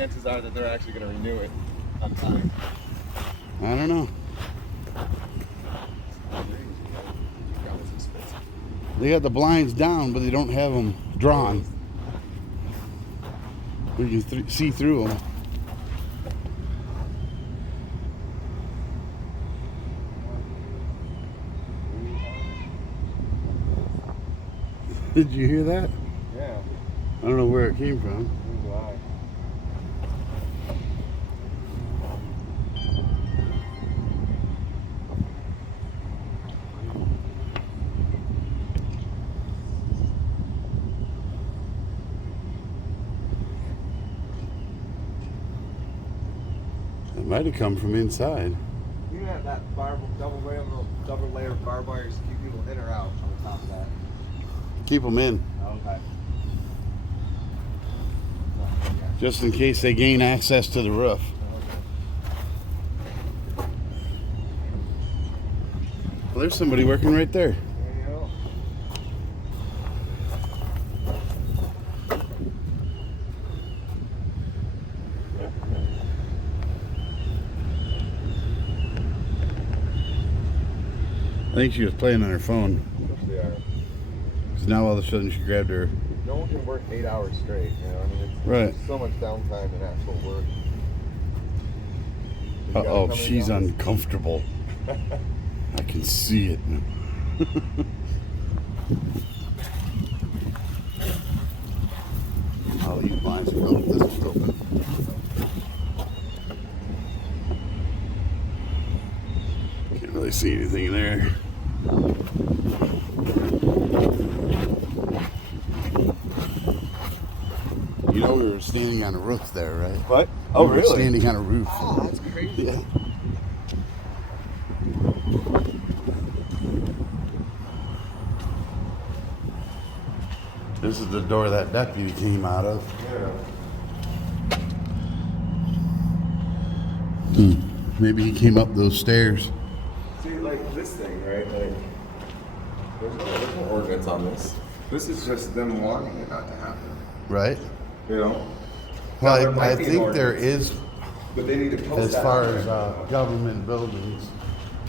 chances are that they're actually going to renew it on time? I don't know. They got the blinds down, but they don't have them drawn. You can see through them. Did you hear that? Yeah. I don't know where it came from. It might have come from inside. You have that double layer of barbed wire to keep people in or out on the top of that. Keep them in. Okay. Just in case they gain access to the roof. Well, there's somebody working right there. There you go. I think she was playing on her phone. They are. So now all of a sudden she grabbed her. No one can work 8 hours straight, you know. I mean, it's Right. so much downtime in actual work. Uh-oh, she's uncomfortable. I can see it. Oh, these blinds are open. This is open. Can't really see anything in there. You know we were standing on a roof there, right? What? Oh, We were really? standing on a roof. Oh, that's crazy. Yeah. This is the door that deputy came out of. Yeah. Maybe he came up those stairs. See, like this thing, right? Like, there's no ordinance on this. This is just them wanting it not to happen. Right? You know? Well, Now, there might I be an think there ordinance, is, but they need to post as that far on as there. government buildings,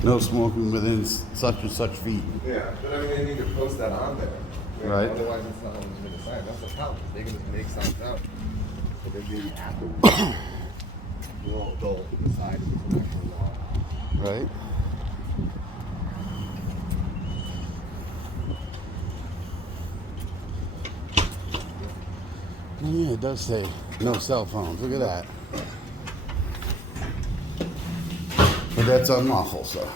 no smoking within such and such feet. Yeah, but I mean, they need to post that on there. You know, Right. Otherwise, it's not legitimate to sign. That's the problem. They can just make signs out. But they do after. They'll decide if it's an actual law. Right? Oh, yeah, it does say no cell phones. Look at that. But that's unlawful, so.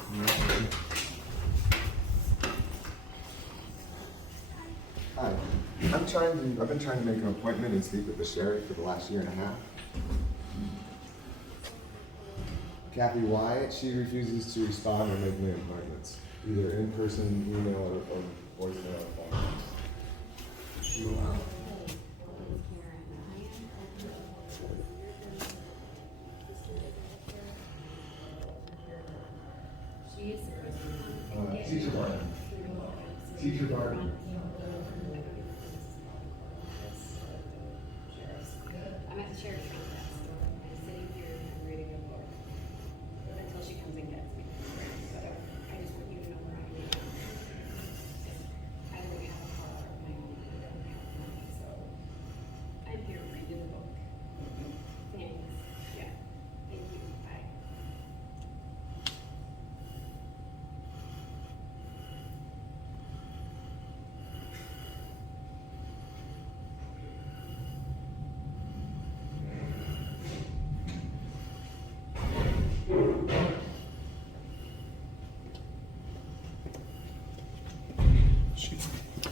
Hi. I've been trying to make an appointment and speak with the sheriff for the last year and a half. Kathy Wyatt, she refuses to respond or make me appointments, either in person, email, or voicemail or phone. Teacher Burton. Teacher Burton. I'm at the sheriff's office. I'm sitting here and reading a book until she comes and gets me. So I just want you to know where I am. I don't have a car of my own. I don't have money, so I'm here reading the book. Thanks. Yeah. Thank you. Bye.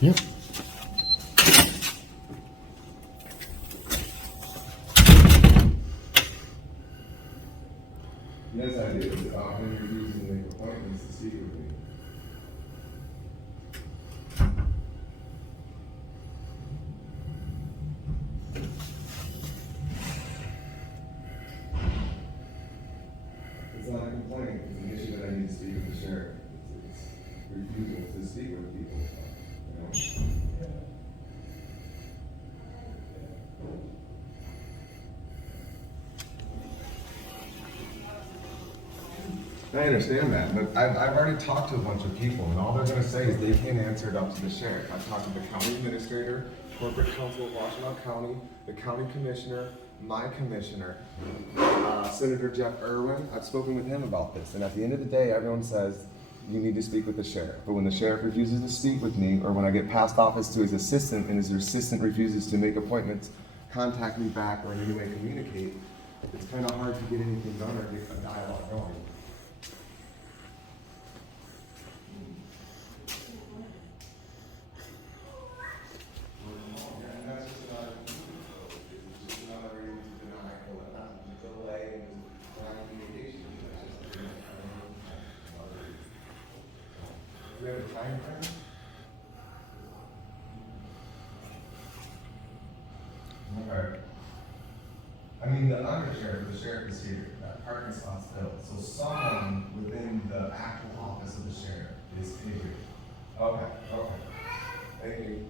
Yep. Yes, I did. Often you're using the appointments to speak with me. It's not a complaint. It's an issue that I need to speak with the sheriff. It's refusal to speak with people. You know? I understand that, but I've already talked to a bunch of people, and all they're gonna say is they can't answer it up to the sheriff. I've talked to the county administrator, corporate counsel of Washtenaw County, the county commissioner, my commissioner, Senator Jeff Irwin. I've spoken with him about this, and at the end of the day, everyone says you need to speak with the sheriff. But when the sheriff refuses to speak with me, or when I get passed office to his assistant, and his assistant refuses to make appointments, contact me back, or in any way communicate, it's kind of hard to get anything done or get a dialogue going. Do we have a time frame? Okay. I mean, the undersheriff, the sheriff is here, that parking spot's filled, so someone within the actual office of the sheriff is here. Okay, okay. Thank you.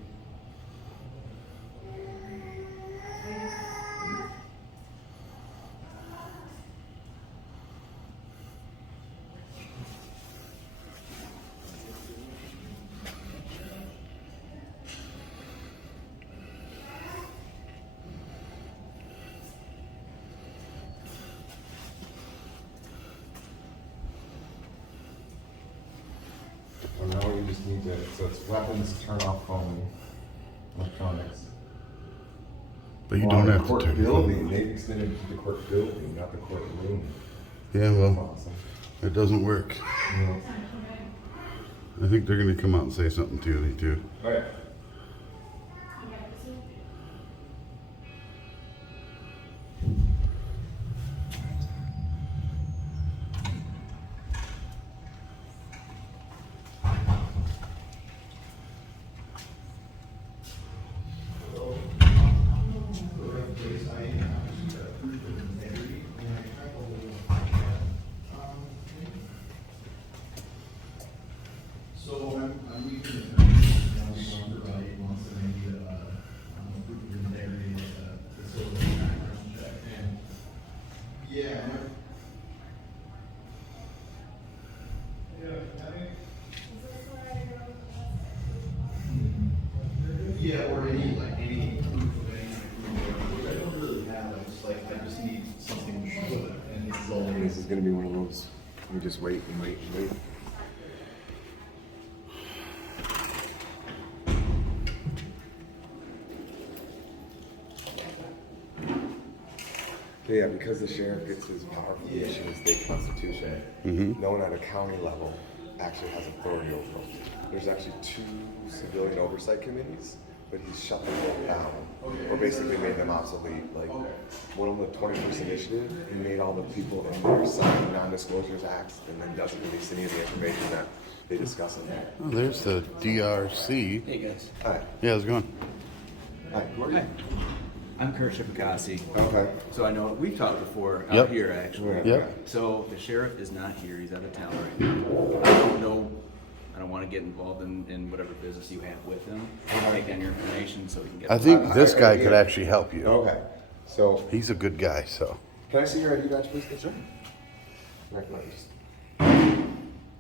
So now you just need to, so it's weapons, turn off phone, electronics. But you don't have to court turn it building, on. they extended it to the court building, not the court room. Yeah, That's well, awesome. it doesn't work. Yeah. I think they're gonna come out and say something to me too. Oh, yeah. So I'm reading the for about 8 months, and I need proof of integrity, facility background check, and yeah. Yeah, or any proof of any, which I don't really have. I just need something good, and it's all. This is gonna be one of those, we just wait and wait and wait. Okay, yeah, because the sheriff gets his power from the state constitution, no one at a county level actually has authority over them. There's actually 2 civilian oversight committees, but he's shut them both down, or basically made them obsolete. Like, one of them, the 21st Initiative, he made all the people in there sign non-disclosures acts, and then doesn't release any of the information that they discuss in there. Oh, there's the DRC. Hey guys. Hi. Yeah, how's it going? Hi, who are you? Hi. I'm Kurt Shipakasi. Okay. So I know we've talked before out Yep. here actually. Yep. So the sheriff is not here. He's out of town right now. I don't know. I don't want to get involved in whatever business you have with him. Take down your information so we can get. I think this guy could actually help you. Okay, so, He's a good guy, so. can I see your ID badge, please? Sure. Right, let me just.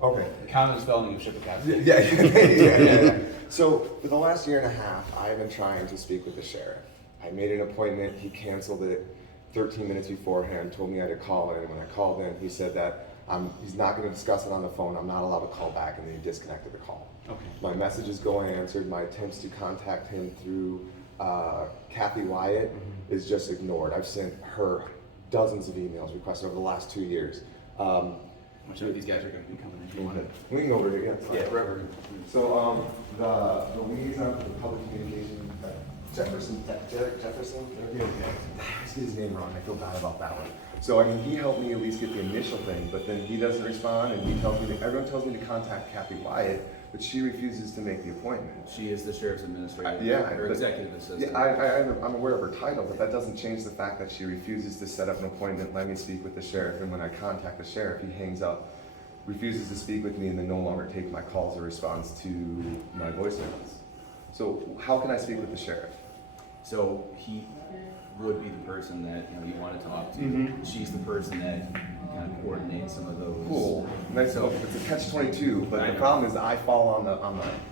Okay. Common spelling of Shipakasi. Yeah. So for the last year and a half, I've been trying to speak with the sheriff. I made an appointment, he canceled it 13 minutes beforehand, told me I had to call in. When I called in, he said that he's not gonna discuss it on the phone, I'm not allowed to call back, and then he disconnected the call. Okay. My messages go unanswered, my attempts to contact him through Kathy Wyatt is just ignored. I've sent her dozens of emails requested over the last 2 years. I'm sure these guys are going to be coming in. If you want We can go over it again. Yeah, forever. So, the liaison for the public communication, Jefferson, I see his name wrong, I feel bad about that one. So, I mean, he helped me at least get the initial thing, but then he doesn't respond, and he tells me everyone tells me to contact Kathy Wyatt, but she refuses to make the appointment. She is the sheriff's administrator. Yeah, Or but- executive assistant. Yeah, I'm aware of her title, but that doesn't change the fact that she refuses to set up an appointment, let me speak with the sheriff, and when I contact the sheriff, he hangs up, refuses to speak with me, and then no longer take my calls or responds to my voicemails. So how can I speak with the sheriff? So he would be the person that, you know, you wanna talk to. Mhm. She's the person that kind of coordinates some of those. Cool. Nice. So, It's a catch-22, but I the know. problem is I fall on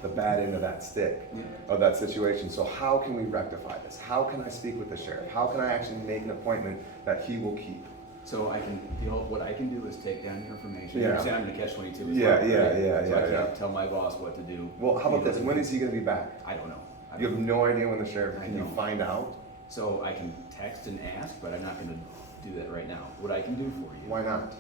the bad end of that stick, Yeah. of that situation. So how can we rectify this? How can I speak with the sheriff? How can I actually make an appointment that he will keep? so I can, you know, what I can do is take down your information. Yeah. You're saying I'm gonna catch 22 as Yeah, well, yeah, right? yeah, So yeah, I can't yeah. tell my boss what to do. Well, how about this? because- When is he gonna be back? I don't know. I You don't have know. no idea when the sheriff, I can you know. find out? So I can text and ask, but I'm not gonna do that right now. What I can do for you. Why not?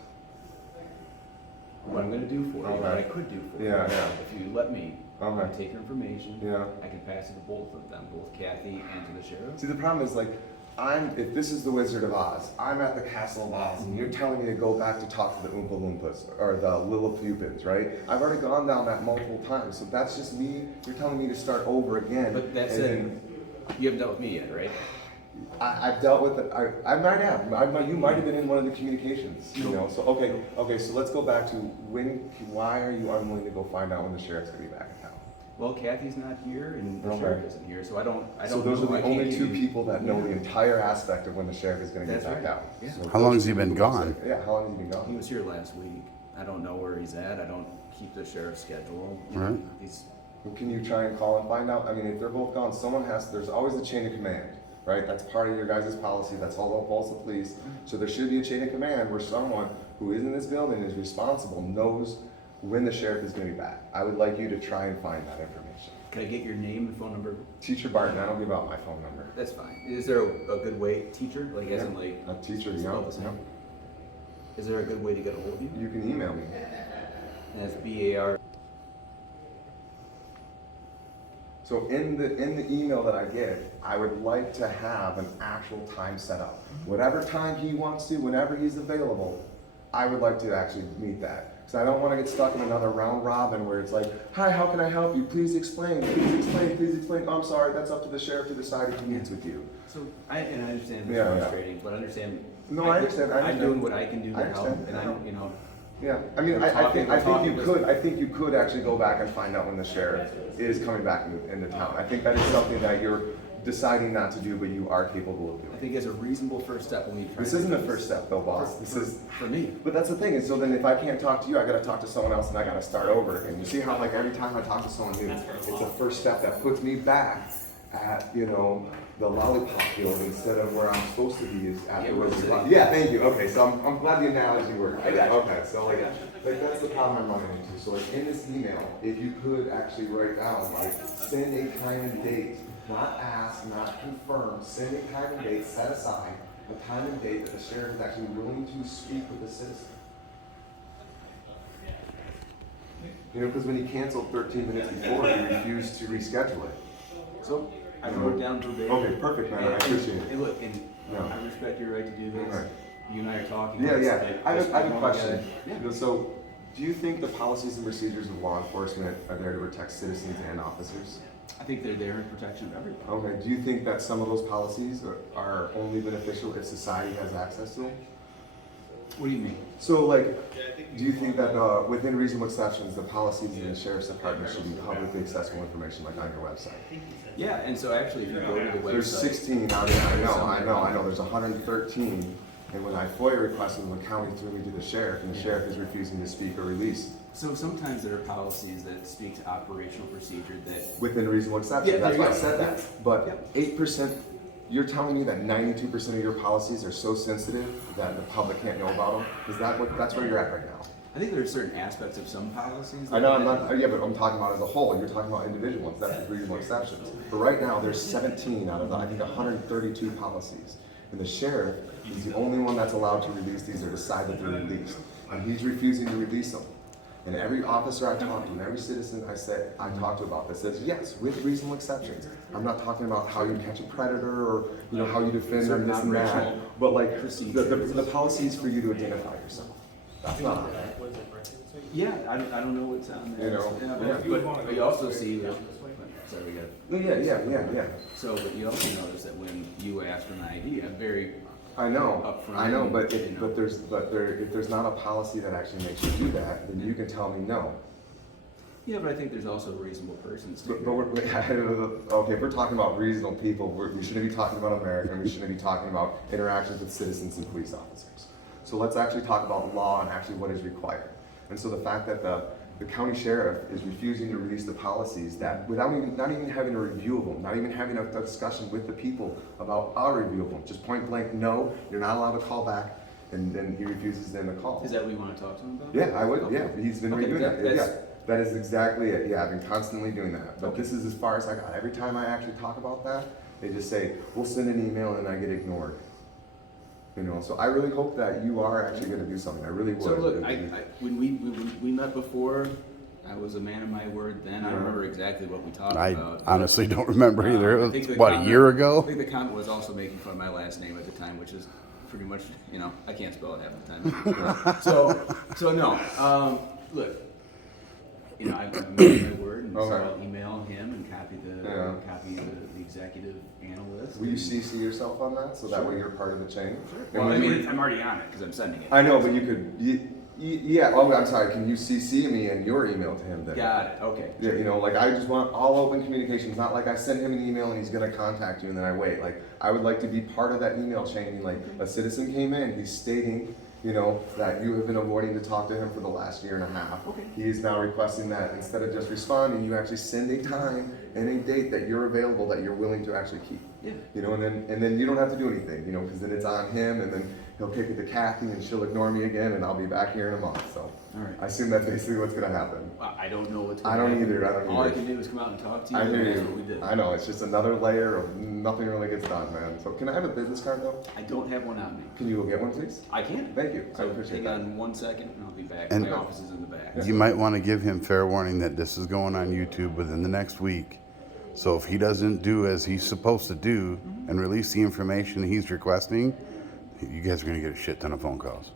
What I'm gonna do for you, what I Okay. could do for you. Yeah, yeah. If you let me, Okay. take your information. Yeah. I can pass it to both of them, both Kathy and to the sheriff. See, the problem is like, if this is the Wizard of Oz, I'm at the Castle of Oz, and you're telling me to go back to talk to the Oompa Loompas, or the Lilliputians, right? I've already gone down that multiple times, so that's just me, you're telling me to start over again. But that's and it. then You haven't dealt with me yet, right? I've dealt with it, I might have, you might have been in one of the communications, you know, so, okay, so let's go back to why are you unwilling to go find out when the sheriff's gonna be back in town? Well, Kathy's not here and the Okay. sheriff isn't here, so I don't know. So those are I the can't only give two you- people that know Yeah. the entire aspect of when the sheriff is gonna get That's back right. out. Yeah. So How long those has he two been people gone? say- Yeah, how long has he been He gone? was here last week. I don't know where he's at. I don't keep the sheriff's schedule. Right. He's, Well, can you try and call and find out? I mean, if they're both gone, there's always a chain of command, right? That's part of your guys' policy, that's all that falls to police. So there should be a chain of command where someone who is in this building is responsible, knows when the sheriff is gonna be back. I would like you to try and find that information. can I get your name and phone number? Teacher Burton, I don't give out my phone number. That's fine. Is there a good way, teacher, like as in like, A teacher, spell yeah, the same? yeah. Is there a good way to get a hold of you? You can email me. And that's BAR. So in the email that I get, I would like to have an actual time set up. Whatever time he wants to, whenever he's available, I would like to actually meet that. Because I don't want to get stuck in another round robin where it's like, hi, how can I help you? Please explain, please explain, please explain. Oh, I'm sorry, that's up to the sheriff to decide if he meets with you. So I understand it's Yeah, yeah. frustrating, but understand. No, I understand, I I'm understand. doing what I can do I to help, understand. and I'm, you know, Yeah, I mean, We're talking- I we're talking think you could actually go back and find out when the sheriff is coming back into town. I think that is something that you're deciding not to do, but you are capable of I doing. think it's a reasonable first step when you try. This to isn't do the first step though, boss. This is, For me. but that's the thing, is so then if I can't talk to you, I gotta talk to someone else and I gotta start over again. You see how like every time I talk to someone new, it's the first step that puts me back at, you know, the lollipop field instead of where I'm supposed to be is at the Yeah, we're Wizard of sitting. Oz. Yeah, thank you. Okay, so I'm glad the analogy worked. I got you. Okay, so like that's the problem I'm running into. So like in this email, if you could actually write down, like send a time and date, not ask, not confirm, send a time and date, set aside a time and date that the sheriff is actually willing to speak with the citizen. You know, because when he canceled 13 minutes before, he refused to reschedule it. So I wrote down verbatim. Okay, perfect, man. I appreciate it. And look, and Yeah. I respect your right to do this. Right. You and I are talking. Yeah, it's yeah. like, I have a just question. Yeah. So, do you think the policies and procedures of law enforcement are there to protect citizens and officers? I think they're there in protection of everyone. Okay, do you think that some of those policies are only beneficial if society has access to them? What do you mean? So, like, do you think that within reasonable exceptions, the policies in the sheriff's department should be publicly accessible information, like on your website? Yeah, and so actually, if you go to the website. There's 16 out there, I know, there's 113. And when I FOIA requested them, the county threw me to the sheriff, and the sheriff is refusing to speak or release. So sometimes there are policies that speak to operational procedure that. Within reasonable exceptions, Yeah, that's there why I you said go. that. But 8%, you're telling me that 92% of your policies are so sensitive that the public can't know about them? Is that that's where you're at right now? I think there are certain aspects of some policies. I know, I'm not, yeah, but I'm talking about as a whole. You're talking about individual ones, that's the reasonable exceptions. But right now, there's 17 out of the, I think, 132 policies. And the sheriff is the only one that's allowed to release these or decide that they're released. And he's refusing to release them. And every officer I talk to, and every citizen I talk to about this says, yes, with reasonable exceptions. I'm not talking about how you catch a predator or, you know, how you defend or this and that. But like, the policies for you to identify yourself. That's not on there. Yeah, I don't know what's on there. You know, Yeah, but you also see that, sorry, we got. Yeah. So, but you also notice that when you ask for an ID, I'm very. I know, Upfront, but you if know. if there's not a policy that actually makes you do that, then you can tell me no. Yeah, but I think there's also reasonable persons. But okay, if we're talking about reasonable people, we shouldn't be talking about America, and we shouldn't be talking about interactions with citizens and police officers. So let's actually talk about law and actually what is required. And so the fact that the county sheriff is refusing to release the policies that, without not even having a review of them, not even having a discussion with the people about our review of them, just point blank, no, you're not allowed to call back, and then he refuses then to call. Is that what you want to talk to him about? Yeah, I would, Okay. yeah, he's been Okay, redoing that, that's- yeah. That is exactly it, yeah, I've been constantly doing that, but Okay. this is as far as I got. Every time I actually talk about that, they just say, we'll send an email, and I get ignored. You know, so I really hope that you are actually gonna do something, I really would. So look, when we met before, I was a man of my word then. I don't remember exactly what we talked I about. honestly don't remember either. I It think was, the what, a comment- year I ago? think the comment was also making fun of my last name at the time, which is pretty much, you know, I can't spell it half the time. so no, look, you know, I'm a man of my word, and so Okay. I'll email him and copy the executive analyst. Will you and- CC yourself on that, so that way you're part of the chain? And Well, will I you- mean, I'm already on it because I'm sending it. I know, but you could, yeah, oh, I'm sorry, can you CC me in your email to him then? Got it. Okay. Yeah, you know, like I just want all open communications, not like I send him an email and he's gonna contact you and then I wait. Like, I would like to be part of that email chain, like a citizen came in, he's stating, you know, that you have been avoiding to talk to him for the last year and a half. Okay. He is now requesting that instead of just responding, you actually send a time and a date that you're available, that you're willing to actually keep. Yeah. You know, and then you don't have to do anything, you know, because then it's on him, and then he'll kick it to Kathy, and she'll ignore me again, and I'll be back here in a month. So All right. I assume that's basically what's gonna happen. I don't know what's I going don't on. either, I don't All I either. can do is come out and talk to you. I and hear that's what we you. did. I know, it's just another layer of nothing really gets done, man. So can I have a business card though? I don't have one on me. Can you go get one, please? I can. Thank you. I So appreciate hang that. on 1 second, and I'll be back. And- My office is in the back. You might want to give him fair warning that this is going on YouTube within the next week. So if he doesn't do as he's supposed to do and release the information he's requesting, you guys are going to get a shit ton of phone calls.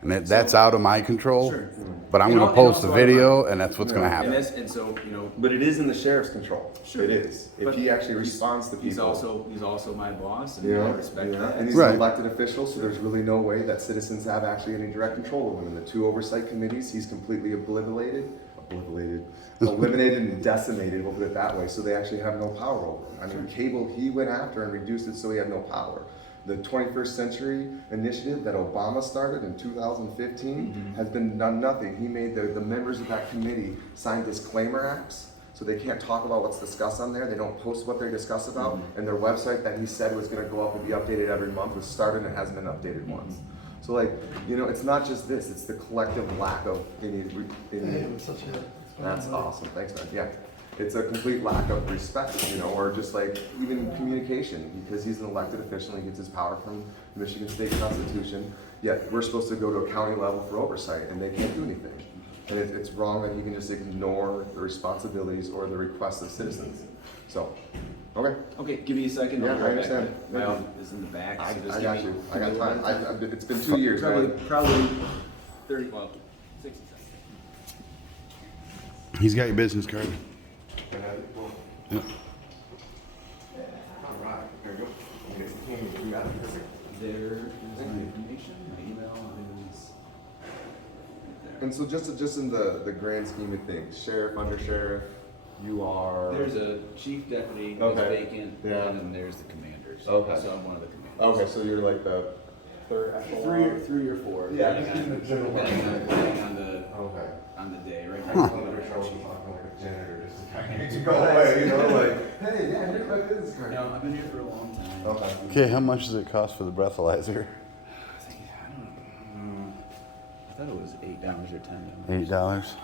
And that's out of my control, Sure. but I'm And going to al- and post a also out of video and that's what's going to Yeah. happen. And so you know, But it is in the sheriff's control. Sure. It is. If But he actually responds to people. he's also my boss, and Yeah, I respect yeah, that. and he's Right. an elected official, so there's really no way that citizens have actually any direct control over him. In the two oversight committees, he's completely eliminated and decimated, we'll put it that way, so they actually have no power over him. I mean, cable, he went after and reduced it so he had no power. The 21st Century Initiative that Obama started in 2015 has been done nothing. He made the members of that committee sign disclaimer acts, so they can't talk about what's discussed on there. They don't post what they discuss about, and their website that he said was gonna go up and be updated every month was started and hasn't been updated once. So like, you know, it's not just this, it's the collective lack of any that's awesome, thanks man, yeah. It's a complete lack of respect, you know, or just like even communication, because he's an elected official and he gets his power from the Michigan State Constitution. Yet we're supposed to go to a county level for oversight and they can't do anything. And it's wrong that he can just ignore the responsibilities or the requests of citizens. So, okay. Okay, give me a second. Yeah, I'll be I right back. understand. My Thank you. office is in the back. I so just got give me- you, I give me got a time. minute. It's been 2 years, Probably man. 30, well, 60 seconds. He's got your business card. Yep. All right, there you go. You got it, perfect. There is my information. My email is right there. And so just in the grand scheme of things, sheriff, under sheriff, you are. There's a chief deputy that's Okay. vacant, Yeah. and then there's the commanders. Okay. So I'm one of the commanders. Okay, so you're like the third echelon? Three or four. Yeah, depending just in the general depending Okay. on the day, right? I just wanted to show you talking like a janitor, just to kind of get you go away, you know, like, hey, yeah, here's my business card. No, I've been here for a long time. Okay. Okay, how much does it cost for the breathalyzer? I don't know. I thought it was $8 or $10. $8.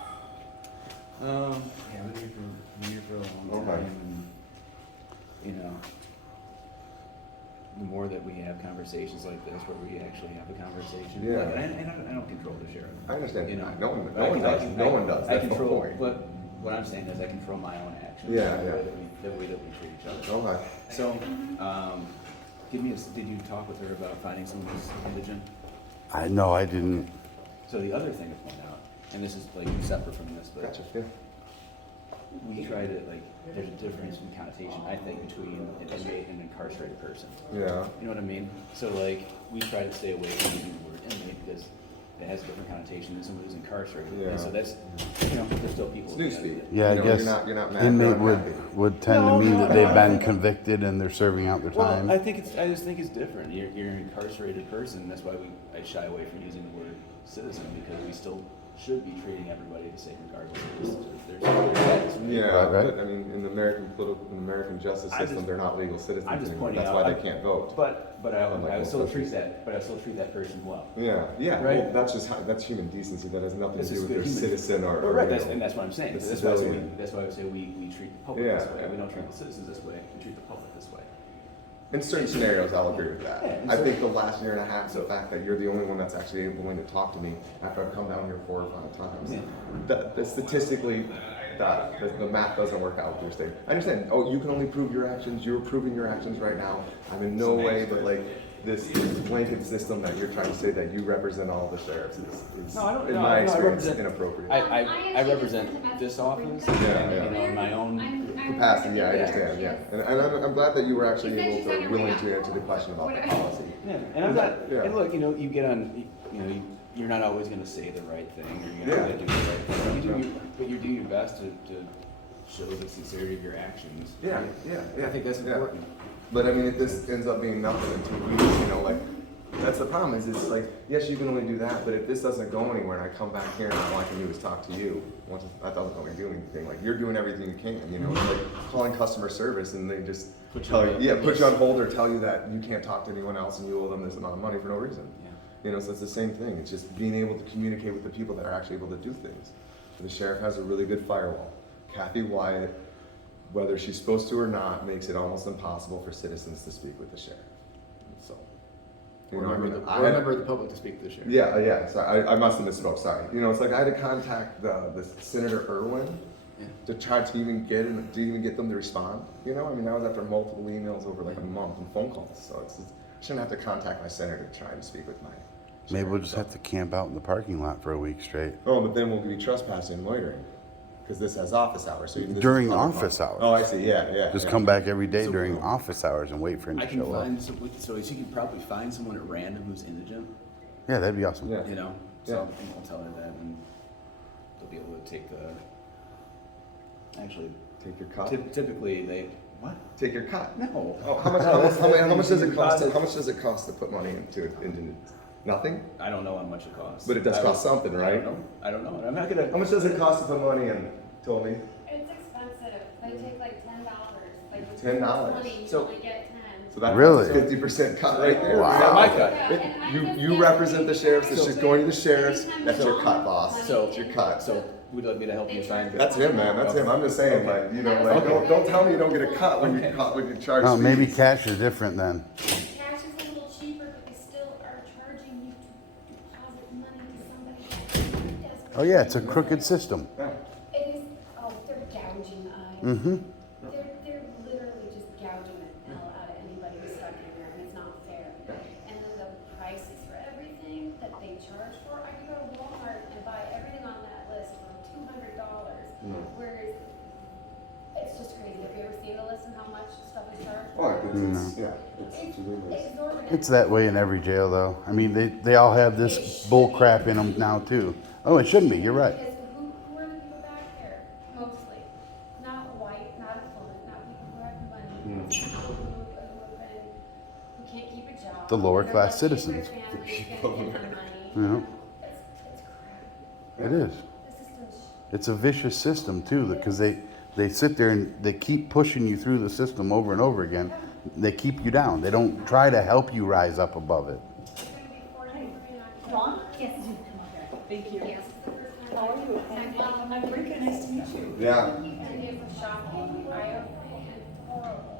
Yeah, I've been here for a long Okay. time, and you know, the more that we have conversations like this, where we actually have a conversation. Yeah. Like, I don't control the sheriff. I understand. You know, No one I can- does. I can- No one does. I That's the control. point. What I'm saying is, I control my own actions. Yeah, the yeah. way that the way that we treat each other. Okay. So, did you talk with her about finding someone who's indigent? No, I didn't. So the other thing to point out, and this is like separate from this, but Gotcha, yeah. we try to like, there's a difference in connotation, I think, between an inmate and an incarcerated person. Yeah. You know what I mean? So like, we try to stay away from using the word inmate because it has a different connotation than somebody who's incarcerated. Yeah. And so that's, there's still people. It's newsfeed. Yeah, You I know, guess you're not mad, inmate you're unhappy. would tend to mean that they've been convicted and they're serving out their time. Well, I just think it's different. You're an incarcerated person. That's why I shy away from using the word citizen, because we still should be treating everybody the same regardless of their status. Yeah, Right. but I mean, in the American justice I'm system, just- they're not legal citizens I'm just anymore. pointing That's out. why they can't vote. But I Unlike would most still treat countries. that person well. Yeah, Right. well, that's human decency. That has nothing to This do is with good their human- citizen or. Right, you that's, know, and that's what I'm saying. the That's why civilian. I would say we treat the public Yeah, this way. yeah, We don't treat yeah. the citizens this way. We treat the public this way. In certain scenarios, I'll agree with that. Yeah, and I so- think the last year and a half, the fact that you're the only one that's actually willing to talk to me after I've come down here 4 or 5 times, Yeah. that statistically, the math doesn't work out with your state. I understand. Oh, you can only prove your actions. You're proving your actions right now. I'm in no way, but like this blanket system that you're trying to say that you represent all the sheriffs is No, I don't. in no, my I experience, represent. inappropriate. I represent this office, and, in my own. Capacity, yeah, I Yeah. understand, yeah. And I'm glad that you were actually able to, willing to answer the question about the policy. Yeah, and I'm not. Yeah. And look, you get on. You're not always going to say the right thing, or you're not Yeah. going to do the right thing. But you do your best to show the sincerity of your actions. Yeah. I think that's Yeah. important. But I mean, if this ends up being nothing in 2 weeks, like, that's the problem is it's like, yes, you can only do that, but if this doesn't go anywhere and I come back here and all I can do is talk to you, I thought I was going to do anything, like, you're doing everything you can, like calling customer service and they just Put you tell on you, hold. yeah, put you on hold or tell you that you can't talk to anyone else and you owe them this amount of money for no reason. Yeah. So it's the same thing. It's just being able to communicate with the people that are actually able to do things. The sheriff has a really good firewall. Kathy Wyatt, whether she's supposed to or not, makes it almost impossible for citizens to speak with the sheriff. So, Or I mean, a member of the public to speak to the sheriff. yeah. So I must have misspoke. Sorry. It's like I had to contact the Senator Irwin Yeah. to try to even get them to respond. I mean, that was after multiple emails over like a month and phone calls. So I shouldn't have to contact my senator to try to speak with my. Maybe we'll just have to camp out in the parking lot for a week straight. Oh, but then we'll be trespassing and loitering, because this has office hours. So even this During is public office parking. hours. Oh, I see. Yeah. Just yeah. come back every day So- during office hours and wait for him I to can show up. find so you can probably find someone at random who's indigent. Yeah, that'd be awesome. Yeah. So Yeah. I'll tell her that, and they'll be able to take the. Actually, Take your cut. typically they what? Take your cut. No. Oh, how much does it cost? How much does it cost to put money into nothing? I don't know how much it costs. But it does cost something, right? I don't know. And I'm not gonna. How much does it cost to put money in? Told me. It's expensive. They take like $10. Like if $10? you put 20, you So- only get 10. So that's Really? 50% cut right there. Wow. Not my cut. You represent the sheriffs. It's just going to the sheriffs. That's your cut, boss. So- It's your cut. So would you like me to help you find? That's him, man. That's him. I'm just saying, like, don't tell me you don't get a cut when you charge. Oh, maybe fees. cash is different then. Cash is a little cheaper, but they still are charging you to deposit money to somebody that does. Oh yeah, it's a crooked system. Yeah. It is, they're gouging eyes. Mm-hmm. They're literally just gouging the hell out of anybody who's stuck in there, and it's not fair. And then the prices for everything that they charge for, I could go to Walmart and buy everything on that list for $200, whereas it's just crazy. Have you ever seen a list and how much stuff is charged? It's ridiculous. Exorbitant. It's that way in every jail though. I mean, they all have this bull crap in them now too. Oh, it shouldn't be. You're right. Because who are the people back there? Mostly. Not white, not affluent, not people who have money. It's people who can't keep a job. The lower They're class lucky if citizens. their family's gonna give them money. You know, It's crap. it is. The system's It's a vicious system too, because they sit there and they keep pushing you through the system over and over again. They keep you down. They don't try to help you rise up above it. it's gonna be 43 in October. Ron? Yes. Thank you. Yes, it's the first time. How are you? I'm Rika. Nice to meet you. Yeah. Keep in here for shopping. I have horrible.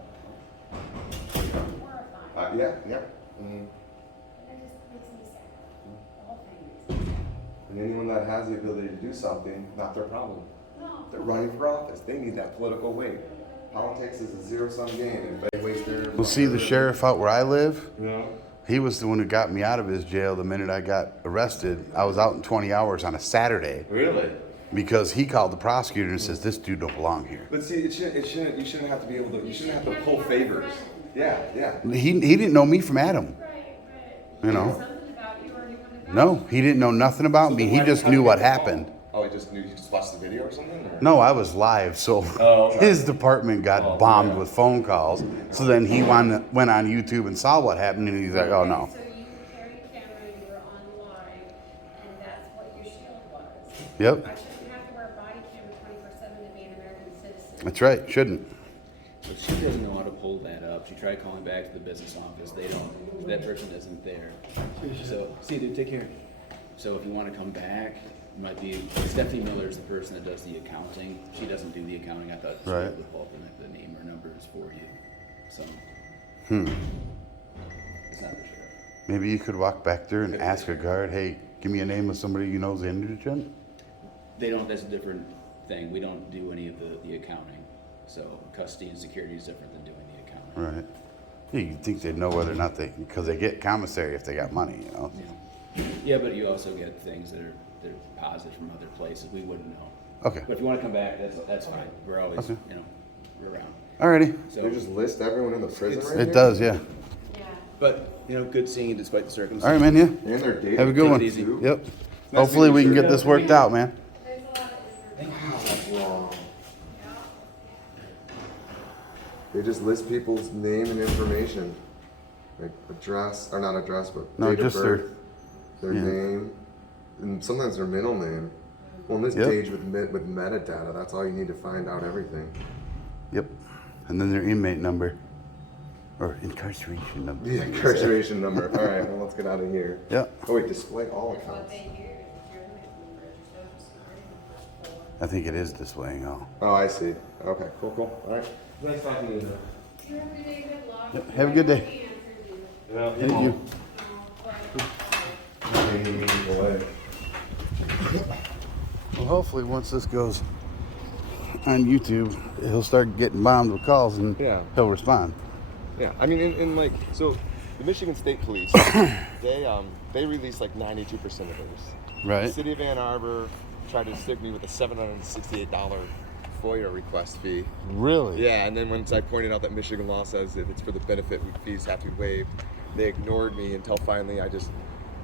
Horrifying. Yeah. Mhm. It just makes me sad. The whole thing makes me sad. And anyone that has the ability to do something, not their problem. No. They're running for office. They need that political weight. Politics is a zero-sum game. If they waste their. Well, see, the sheriff out where I live, You know? he was the one who got me out of his jail the minute I got arrested. I was out in 20 hours on a Saturday Really? because he called the prosecutor and says, this dude don't belong here. But see, you shouldn't have to be able to. You shouldn't have to pull favors. Yeah. He didn't know me from Adam. Right. You know? Something about you or anyone about No, he didn't know nothing about me. He just knew what happened. Oh, he just knew, he just watched the video or something? Or? No, I was live, so Oh, okay. his department got bombed with phone calls. So then he went on YouTube and saw what happened, and he's like, oh no. So you carried a camera, you were on live, and that's what your shield was. Yep, I shouldn't have to wear a body camera 24/7 to be an American citizen. that's right, shouldn't. But she doesn't know how to pull that up. She tried calling back to the business office. They don't, that person isn't there. So, see you, dude, take care. So if you want to come back, it might be, Stephanie Miller's the person that does the accounting. She doesn't do the accounting. I thought she Right. would pull up the name or numbers for you. So. It's not the sheriff. Maybe you could walk back there and ask a guard, hey, give me a name of somebody you know is indigent. They don't, that's a different thing. We don't do any of the accounting. So custody and security is different than doing the accounting. Right. Yeah, you'd think they'd know whether or not because they get commissary if they got money, you know. Yeah, but you also get things that are deposited from other places. We wouldn't know. Okay. But if you want to come back, that's fine. We're always, Okay. we're around. Alrighty. So, They just list everyone in the prison right It here? does, yeah. Yeah. but good seeing you despite the circumstances. All right, man, yeah. And their date. Have a good Take it one. easy. Yep. Hopefully we can get this worked out, man. There's a lot of information. Wow, that's long. They just list people's name and information. Like address, or not address, but No, date just of birth, their yeah. name, and sometimes their middle name. Well, in this Yep. page with metadata, that's all you need to find out everything. Yep. And then their inmate number. Or incarceration number. The incarceration number. All right, well, let's get out of here. Yep. Oh wait, display all That's what accounts. they hear, is your inmate number, your social security number. I think it is displaying all. Oh, I see. Okay, cool. All right. Nice talking to you. You have a good day, good luck. Yep, have a good day. We answered you. Thank you. Well, hopefully once this goes on YouTube, he'll start getting bombed with calls and Yeah. he'll respond. Yeah, I mean, in like, so the Michigan State Police, they release like 92% of theirs. The Right? City of Ann Arbor tried to stick me with a $768 FOIA request fee. Really? Yeah, and then once I pointed out that Michigan law says if it's for the benefit, fees have to be waived, they ignored me until finally I just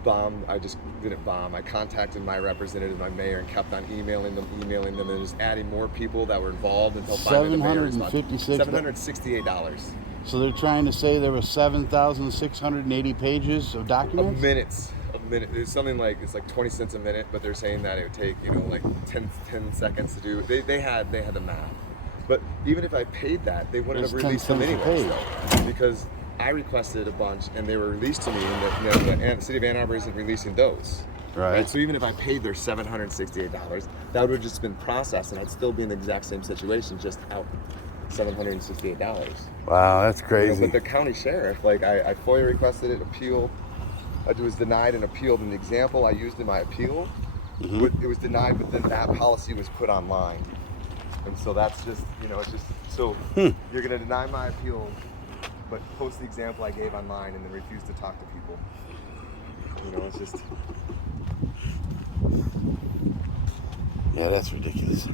didn't bomb. I contacted my representative, my mayor, and kept on emailing them, and just adding more people that were involved until finally the mayor responded. $768. So they're trying to say there was 7,680 pages of documents? A minute. It's something like, it's like 20 cents a minute, but they're saying that it would take, like 10 seconds to do. They had the math. But even if I paid that, they wouldn't There's have 10 released them cents a anyway. page. So, because I requested a bunch and they were released to me, and the City of Ann Arbor isn't releasing those. Right. So even if I paid their $768, that would have just been processed, and I'd still be in the exact same situation, just out $768. Wow, that's You know, crazy. but the county sheriff, like I FOIA requested it, appeal. It was denied and appealed. And the example I used in my appeal, it was denied, but then that policy was put online. And so that's just, it's just, so you're going to deny my appeal, but post the example I gave online and then refuse to talk to people. It's just. Yeah, that's ridiculous.